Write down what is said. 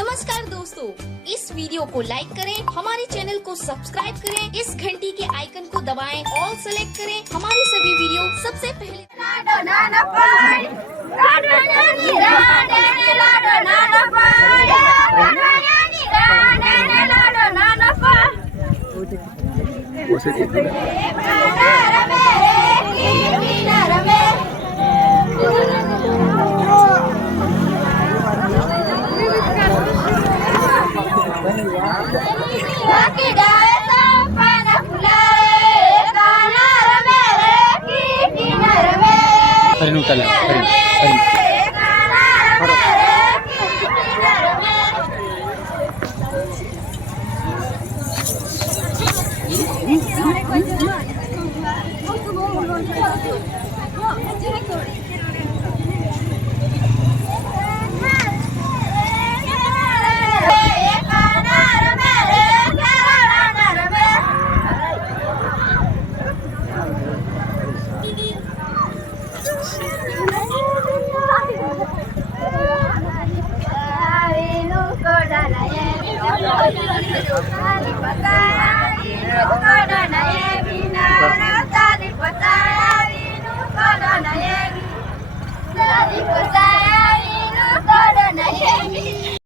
नमस्कार दोस्तों, इस वीडियो को लाइक करें, हमारे चैनल को सब्सक्राइब करें, इस घंटी के आइकन को दबाएं, ऑल सेलेक्ट करें हमारी सभी वीडियो सबसे पहले। Bye.